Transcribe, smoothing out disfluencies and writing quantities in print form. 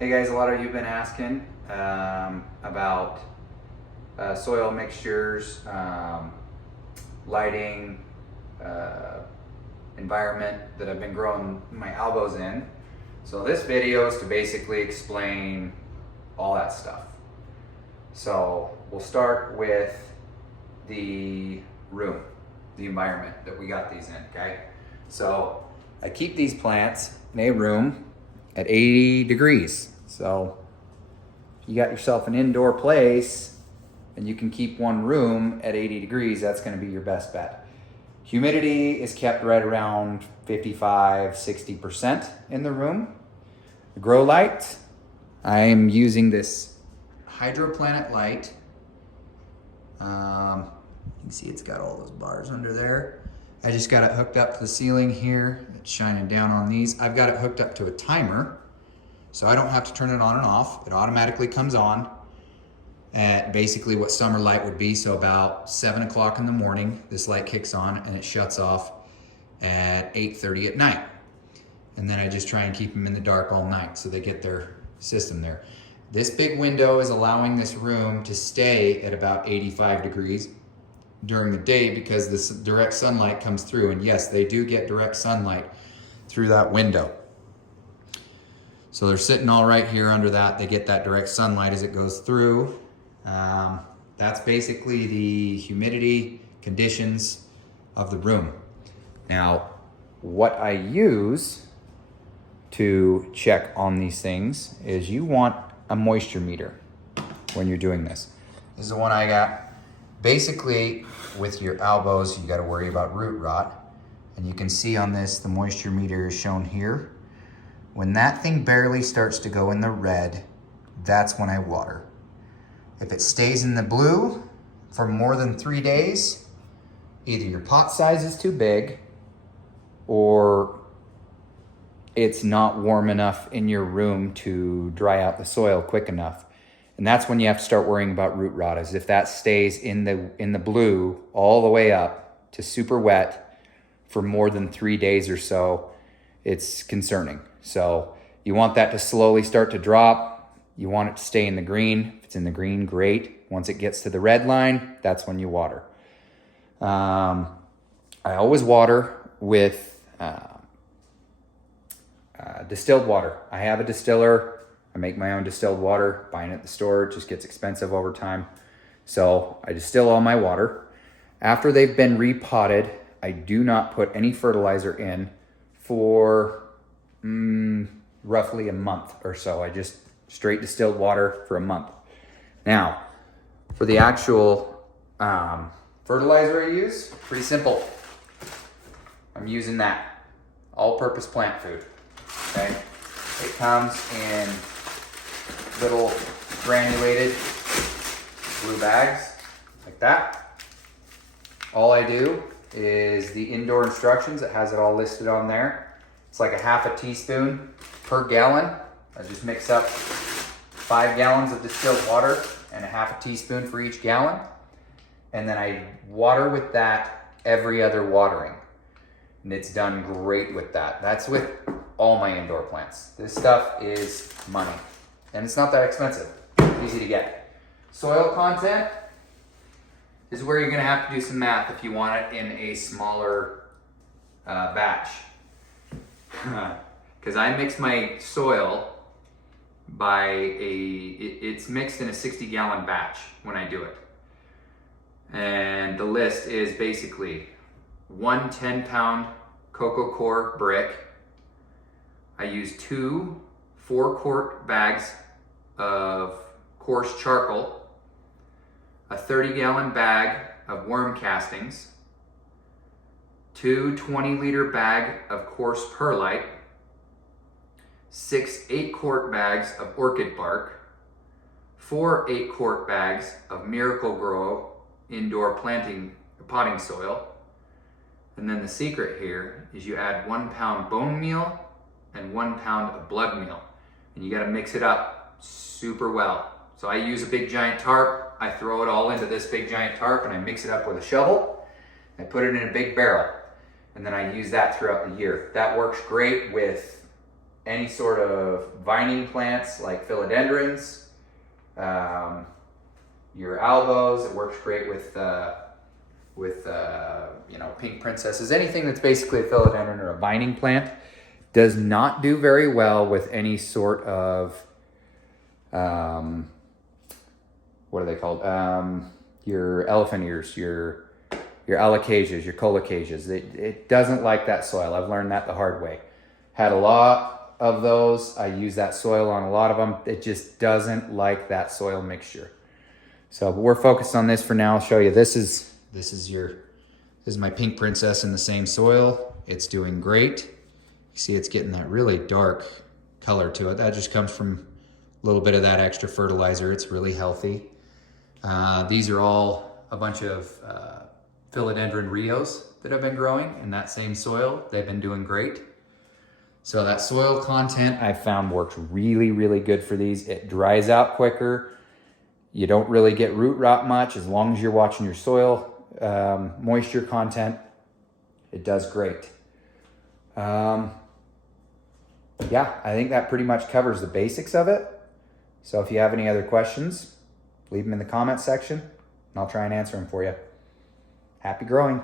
Hey guys, a lot of you have been asking about soil mixtures, lighting, environment that I've been growing my albos in. So this video is to basically explain all that stuff. So we'll start with the room, the environment that we got these in, okay? So I keep these plants in a room at 80 degrees. So if you got yourself an indoor place and you can keep one room at 80 degrees, that's gonna be your best bet. Humidity is kept right around 55, 60% in the room. The grow light, I'm using this hydroplanet light. You can see it's got all those bars under there. I just got it hooked up to the ceiling here. It's shining down on these. I've got it hooked up to a timer, so I don't have to turn it on and off. It automatically comes on at basically what summer light would be. So about 7 o'clock in the morning, this light kicks on and it shuts off at 8:30 at night. And then I just try and keep them in the dark all night so they get their system there. This big window is allowing this room to stay at about 85 degrees during the day because this direct sunlight comes through. And yes, they do get direct sunlight through that window. So they're sitting all right here under that. They get that direct sunlight as it goes through. That's basically the humidity conditions of the room. Now, what I use to check on these things is you want a moisture meter when you're doing this. This is the one I got. Basically, with your albos, you gotta worry about root rot. And you can see on this, the moisture meter is shown here. When that thing barely starts to go in the red, that's when I water. If it stays in the blue for more than 3 days, either your pot size is too big or it's not warm enough in your room to dry out the soil quick enough. And that's when you have to start worrying about root rot, is if that stays in the blue all the way up to super wet for more than 3 days or so, it's concerning. So you want that to slowly start to drop. You want it to stay in the green. If it's in the green, great. Once it gets to the red line, that's when you water. I always water with distilled water. I have a distiller. I make my own distilled water. Buying it at the store just gets expensive over time. So I distill all my water. After they've been repotted, I do not put any fertilizer in for roughly a month or so. I just straight distilled water for a month. Now, for the actual fertilizer I use, pretty simple. I'm using that all-purpose plant food. Okay, it comes in little granulated blue bags like that. All I do is the indoor instructions. It has it all listed on there. It's like a half a teaspoon per gallon. I just mix up 5 gallons of distilled water and a half a teaspoon for each gallon. And then I water with that every other watering. And it's done great with that. That's with all my indoor plants. This stuff is money. And it's not that expensive. It's easy to get. Soil content is where you're gonna have to do some math if you want it in a smaller batch. Because I mix my soil by it's mixed in a 60-gallon batch when I do it. And the list is basically 1 10-pound coco coir brick. I use 2 4-quart bags of coarse charcoal, a 30-gallon bag of worm castings, 2 20-liter bag of coarse perlite, 6 8-quart bags of orchid bark, 4 8-quart bags of Miracle-Gro indoor potting soil. And then the secret here is you add 1 pound bone meal and 1 pound of blood meal. And you gotta mix it up super well. So I use a big giant tarp. I throw it all into this big giant tarp and I mix it up with a shovel. I put it in a big barrel. And then I use that throughout the year. That works great with any sort of vining plants like philodendrons, your albos. It works great with you know, pink princesses. Anything that's basically a philodendron or a vining plant does not do very well with any sort of what are they called? Your elephant ears, your alocasias, your colocasias. It doesn't like that soil. I've learned that the hard way. Had a lot of those. I use that soil on a lot of them. It just doesn't like that soil mixture. So, but we're focused on this for now. I'll show you. This is my pink princess in the same soil. It's doing great. You see, it's getting that really dark color to it. That just comes from a little bit of that extra fertilizer. It's really healthy. These are all a bunch of philodendron Rios that have been growing in that same soil. They've been doing great. So that soil content I found works really, really good for these. It dries out quicker. You don't really get root rot much as long as you're watching your soil moisture content. It does great. Yeah, I think that pretty much covers the basics of it. So if you have any other questions, leave them in the comment section and I'll try and answer them for you. Happy growing.